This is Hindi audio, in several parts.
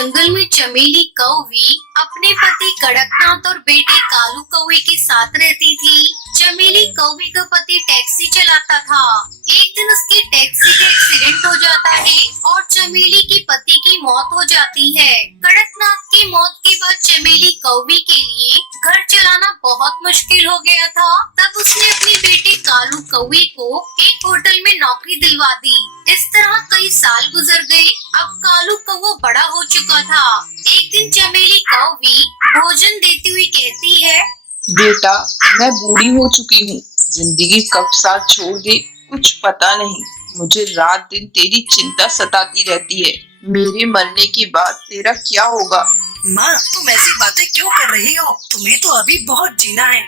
जंगल में चमेली कौवी अपने पति कड़कनाथ और बेटे कालू कौवे के साथ रहती थी। चमेली कौवी का पति टैक्सी चलाता था। एक दिन उसकी टैक्सी का एक्सीडेंट हो जाता है और चमेली की पति की मौत हो जाती है। कड़कनाथ की मौत के बाद चमेली कौवी के लिए घर चलाना बहुत मुश्किल हो गया था। तब उसने अपने बेटे कालू कौवे को एक होटल में नौकरी दिलवा दी। इस तरह कई साल गुजर गए। अब कालू कौवा बड़ा हो चुका था। एक दिन चमेली कौवी भोजन देती हुई कहती है, बेटा, मैं बूढ़ी हो चुकी हूँ। जिंदगी कब साथ छोड़ दे कुछ पता नहीं। मुझे रात दिन तेरी चिंता सताती रहती है। मेरे मरने के बाद तेरा क्या होगा? माँ, तुम ऐसी बातें क्यों कर रही हो? तुम्हें तो अभी बहुत जीना है।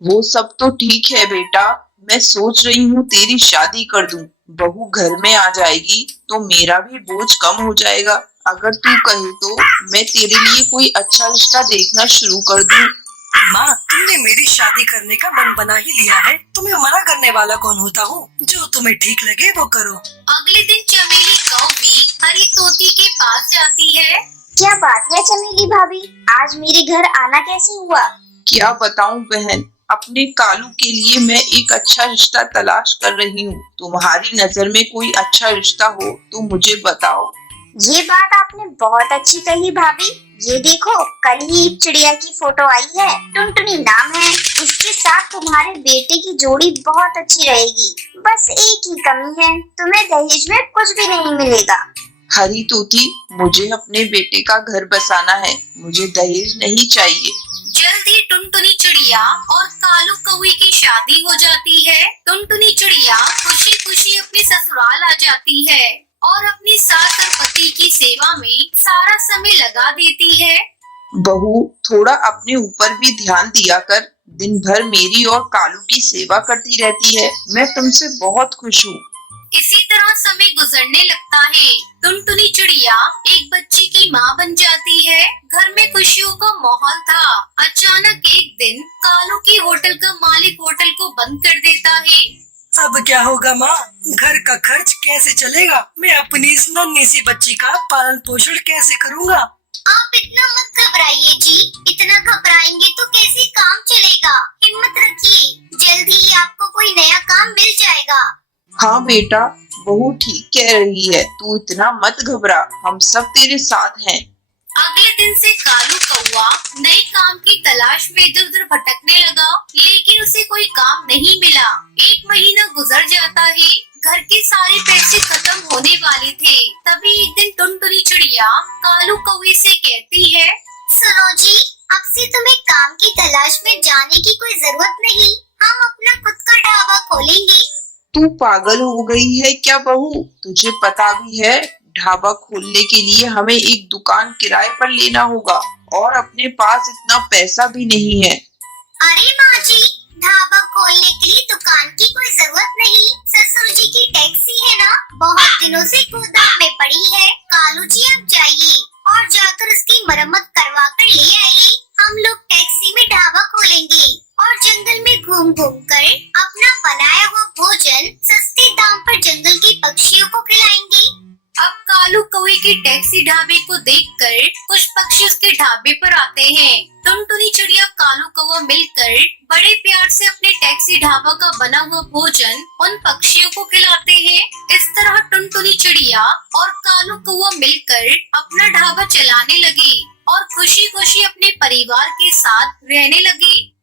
वो सब तो ठीक है बेटा, मैं सोच रही हूँ तेरी शादी कर दूँ। बहू घर में आ जाएगी तो मेरा भी बोझ कम हो जाएगा। अगर तू कहे तो मैं तेरे लिए कोई अच्छा रिश्ता देखना शुरू कर दूँ। माँ, तुमने मेरी शादी करने का मन बना ही लिया है। तुम्हें मना करने वाला कौन होता हूँ? जो तुम्हें ठीक लगे वो करो। अगले दिन चमेली कौवी हरी तोती के पास जाती है। क्या बात है चमेली भाभी, आज मेरे घर आना कैसे हुआ? क्या बताऊं बहन, अपने कालू के लिए मैं एक अच्छा रिश्ता तलाश कर रही हूँ। तुम्हारी नजर में कोई अच्छा रिश्ता हो तो मुझे बताओ। ये बात आपने बहुत अच्छी कही भाभी। ये देखो, कल ही एक चिड़िया की फोटो आई है, टुनटुनी नाम है। इसके साथ तुम्हारे बेटे की जोड़ी बहुत अच्छी रहेगी। बस एक ही कमी है, तुम्हें दहेज में कुछ भी नहीं मिलेगा। हरी तोती, मुझे अपने बेटे का घर बसाना है। मुझे दहेज नहीं चाहिए। जल्दी टुनटुनी चिड़िया और कालू कौवे की शादी हो जाती है। टुनटुनी चिड़िया खुशी खुशी अपने ससुराल आ जाती है और अपनी सास और पति की सेवा में सारा समय लगा देती है। बहू, थोड़ा अपने ऊपर भी ध्यान दिया कर। दिन भर मेरी और कालू की सेवा करती रहती है। मैं तुमसे बहुत खुश हूँ। इसी तरह समय गुजरने लगता है। टुनटुनी चिड़िया एक बच्ची की माँ बन जाती है। घर में खुशियों का माहौल था। अचानक एक दिन कालू की होटल का मालिक होटल को बंद कर देता है। अब क्या होगा माँ? घर का खर्च कैसे चलेगा? मैं अपनी इस नन्ही सी बच्ची का पालन पोषण कैसे करूँगा? आप इतना मत घबराइए जी, इतना घबराएंगे तो कैसे काम चलेगा? हिम्मत रखिए, जल्द ही आपको कोई नया काम मिल जाएगा। हाँ बेटा, बहू ठीक कह रही है। तू इतना मत घबरा, हम सब तेरे साथ हैं। अगले दिन से कालू कौवा नए काम की तलाश में इधर उधर भटकने लगा, लेकिन उसे कोई काम नहीं मिला। एक महीना गुजर जाता है। घर के सारे पैसे खत्म होने वाले थे। तभी एक दिन टुनटुनी चिड़िया कालू कौवे से कहती है, सुनो जी, अब से तुम्हें काम की तलाश में जाने की कोई जरूरत नहीं। हम अपना खुद का ढाबा खोलेंगे। तू पागल हो गई है क्या बहू? तुझे पता भी है ढाबा खोलने के लिए हमें एक दुकान किराए पर लेना होगा और अपने पास इतना पैसा भी नहीं है। अरे माँ जी, ढाबा खोलने के लिए दुकान की कोई जरूरत नहीं। ससुर जी की टैक्सी है ना, बहुत दिनों से गोदाम में पड़ी है। कालू जी आप जाइए और जाकर उसकी मरम्मत करवा कर ले आइए। हम लोग टैक्सी में ढाबा खोलेंगे और जंगल में घूम घूम कर अपना बनाया हुआ भोजन सस्ते दाम पर जंगल के पक्षियों को खिलाएंगे। अब कालू कौवे के टैक्सी ढाबे को देखकर कुछ पक्षी उसके ढाबे पर आते हैं। टुनटुनी चिड़िया कालू कौवा मिलकर बड़े प्यार से अपने टैक्सी ढाबा का बना हुआ भोजन उन पक्षियों को खिलाते हैं। इस तरह टुनटुनी चिड़िया और कालू कौवा मिलकर अपना ढाबा चलाने लगे और खुशी खुशी अपने परिवार के साथ रहने लगे।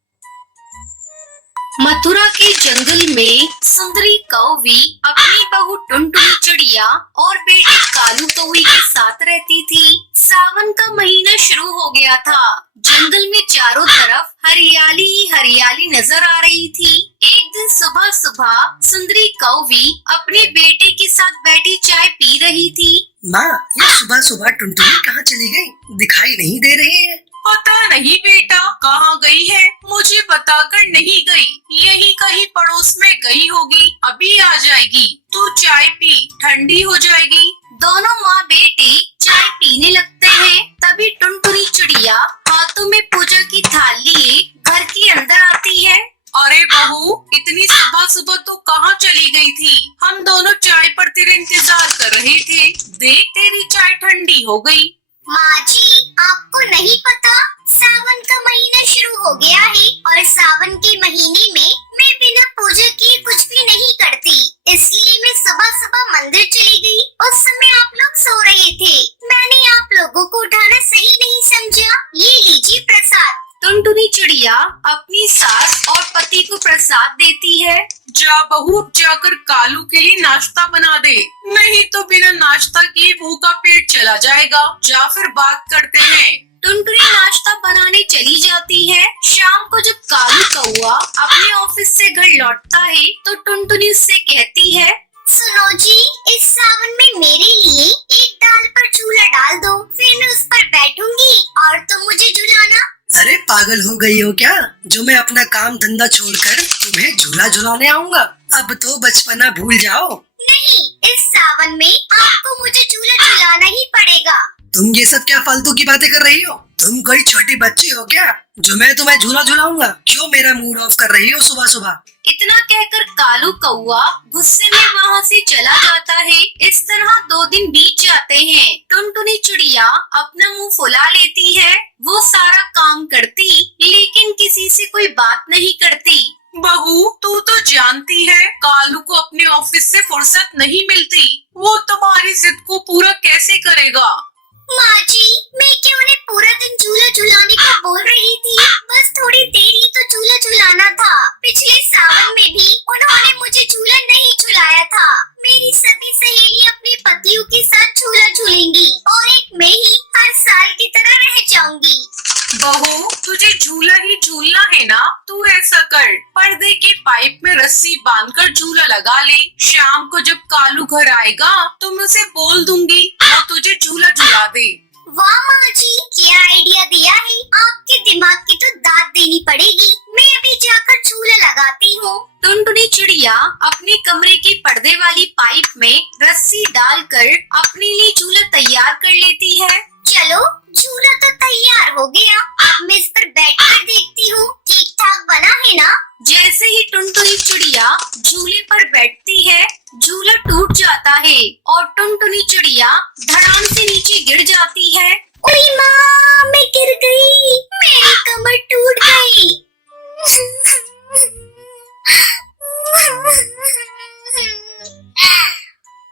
मथुरा के जंगल में सुंदरी कौवी अपनी बहू टुनटुनी चिड़िया और बेटे कालू कौवे के साथ रहती थी। सावन का महीना शुरू हो गया था। जंगल में चारों तरफ हरियाली ही हरियाली नजर आ रही थी। एक दिन सुबह सुबह सुंदरी कौवी अपने बेटे के साथ बैठी चाय पी रही थी। माँ, ये सुबह सुबह टुनटुनी कहाँ चली गई? दिखाई नहीं दे रही है। पता नहीं बेटा कहाँ गई है, मुझे बताकर नहीं गई। यही कहीं पड़ोस में गई होगी, अभी आ जाएगी। तू चाय पी, ठंडी हो जाएगी। दोनों माँ बेटे चाय पीने लगते हैं। तभी टुनटुनी चिड़िया हाथों में पूजा की थाल लिए घर के अंदर आती है। अरे बहू, इतनी सुबह सुबह तो कहाँ चली गई थी? हम दोनों चाय पर तेरे इंतजार कर रहे थे। देख, तेरी चाय ठंडी हो गई। माँ जी, आपको नहीं पता, सावन का महीना शुरू हो गया है और सावन के महीने में मैं बिना पूजा किए कुछ भी नहीं करती। इसलिए मैं सुबह सुबह मंदिर चली गई। उस समय आप लोग सो रहे थे। मैंने आप लोगों को उठाना सही नहीं समझा। ये लीजिए प्रसाद। टुनटुनी चिड़िया अपनी सास और पति को प्रसाद देती है। जा बहू, अब जाकर कालू के लिए नाश्ता बना दे, नहीं तो बिना नाश्ता किए भूखा पेट चला जाएगा। जा फिर बात करते हैं। टुनटुनी नाश्ता बनाने चली जाती है। शाम को जब कालू कौआ अपने ऑफिस से घर लौटता है तो टुनटुनी उससे कहती है, सुनो जी, इस सावन में मेरे लिए एक डाल पर झूला डाल दो, फिर मैं उस पर बैठूंगी और तुम मुझे झुलाना। अरे पागल हो गई हो क्या, जो मैं अपना काम धंधा छोड़कर तुम्हें झूला झुलाने आऊंगा? अब तो बचपना भूल जाओ। नहीं, इस सावन में आपको मुझे झूला झुलाना ही पड़ेगा। तुम ये सब क्या फालतू की बातें कर रही हो? तुम कोई छोटी बच्ची हो क्या जो मैं तुम्हें झूला झुलाऊंगा? क्यों मेरा मूड ऑफ कर रही हो सुबह सुबह? इतना कहकर कालू कौआ गुस्से में वहाँ से चला जाता है। इस तरह 2 दिन बीत जाते हैं। टुनटुनी चिड़िया अपना मुंह फुला लेती है। वो सारा काम करती लेकिन किसी से कोई बात नहीं करती। बहू, तू तो जानती है कालू को अपने ऑफिस से फुर्सत नहीं मिलती। वो तुम्हारी जिद को पूरा कैसे करेगा? माँ जी, मैं क्यों उन्हें पूरा दिन झूला झुलाने को बोल रही थी? बस थोड़ी देर ही तो झूला झुलाना था। पिछले सावन में भी उन्होंने मुझे झूला नहीं झुलाया था। मेरी सभी सहेली अपने पतियों के साथ झूला झूलेंगी और एक मैं ही हर साल की तरह रह जाऊंगी। बहू, तुझे झूला ही झूलना है ना? तू ऐसा कर, पर्दे के पाइप में रस्सी बांधकर झूला लगा ले। शाम को जब कालू घर आएगा तो मैं उसे बोल दूंगी वो तुझे झूला झुला दे। वाह माँ जी, क्या आइडिया दिया है। आपके दिमाग की तो दाद देनी पड़ेगी। मैं अभी जाकर झूला लगाती हूँ। टुनटुनी चिड़िया अपने कमरे के पर्दे वाली पाइप में रस्सी डालकर अपने लिए झूला तैयार कर लेती है। चलो, झूला तो तैयार हो गया। अब मैं इस पर बैठकर देखती हूँ ठीक ठाक बना है ना। जैसे ही टुनटुनी चिड़िया झूले पर बैठती है, झूला टूट जाता है और टुनटुनी चिड़िया धड़ाम से नीचे गिर जाती है। ओए माँ, मैं गिर गई। मेरी कमर टूट गई।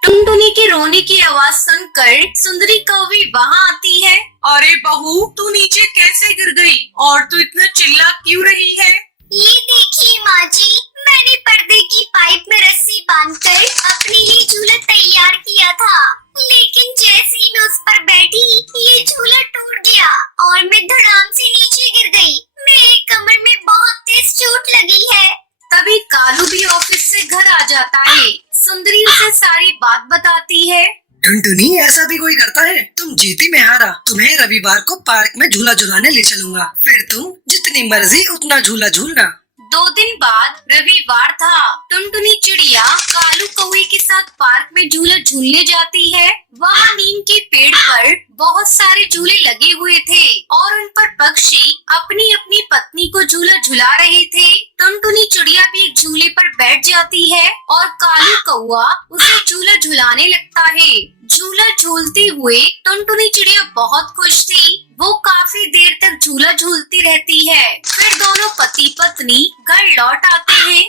टुनटुनी के रोने की आवाज सुनकर सुंदरी कौवी वहाँ आती है। अरे बहू, तू नीचे कैसे गिर गई और तू इतना चिल्ला क्यों रही है? ये देखिए माँ जी, मैंने पर्दे की पाइप में रस्सी बांधकर अपने लिए झूला तैयार किया था, लेकिन जैसे ही मैं उस पर बैठी ये झूला टूट गया और मैं धड़ाम से नीचे गिर गई। मेरी कमर में बहुत तेज चोट लगी है। तभी कालू भी ऑफिस से घर आ जाता है। सुंदरी उसे सारी बात बताती है। टुनटुनी, ऐसा भी कोई करता है? तुम जीती मैं हारा। तुम्हें रविवार को पार्क में झूला झुलाने ले चलूंगा, फिर तुम जितनी मर्जी उतना झूला झूलना। 2 दिन बाद रविवार था। टुनटुनी चिड़िया कालू कौवे के साथ पार्क में झूला झूलने जाती है। वहाँ नीम के पेड़ पर बहुत सारे झूले लगे हुए थे और उन पर पक्षी अपनी अपनी पत्नी को झूला झुला रहे थे। टुनटुनी चिड़िया भी एक झूले पर बैठ जाती है और कालू कौवा उसे झूला झुलाने लगता है। झूला झूलते हुए टुनटुनी चिड़िया बहुत खुश थी। वो काफी देर तक झूला झूलती रहती है। फिर दोनों पति पत्नी घर लौट आते हैं।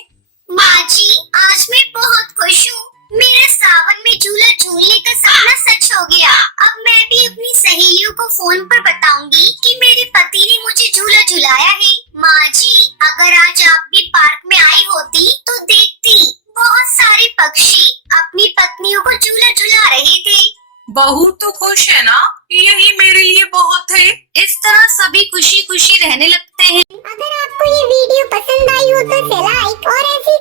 माँ जी, आज मैं बहुत खुश हूँ। मेरा सावन में झूला झूलने का सपना सच हो गया। अब मैं भी अपनी सहेलियों को फोन पर बताऊंगी कि मेरे पति ने मुझे झूला झुलाया है। माँ जी, अगर आज आप भी पार्क में आई होती तो देखती बहुत सारे पक्षी अपनी पत्नियों को झूला झुला रहे थे। बहू तो खुश है ना? यही मेरे लिए बहुत है। इस तरह सभी खुशी खुशी रहने लगते हैं। अगर आपको ये वीडियो पसंद आई हो तो लाइक और ऐसी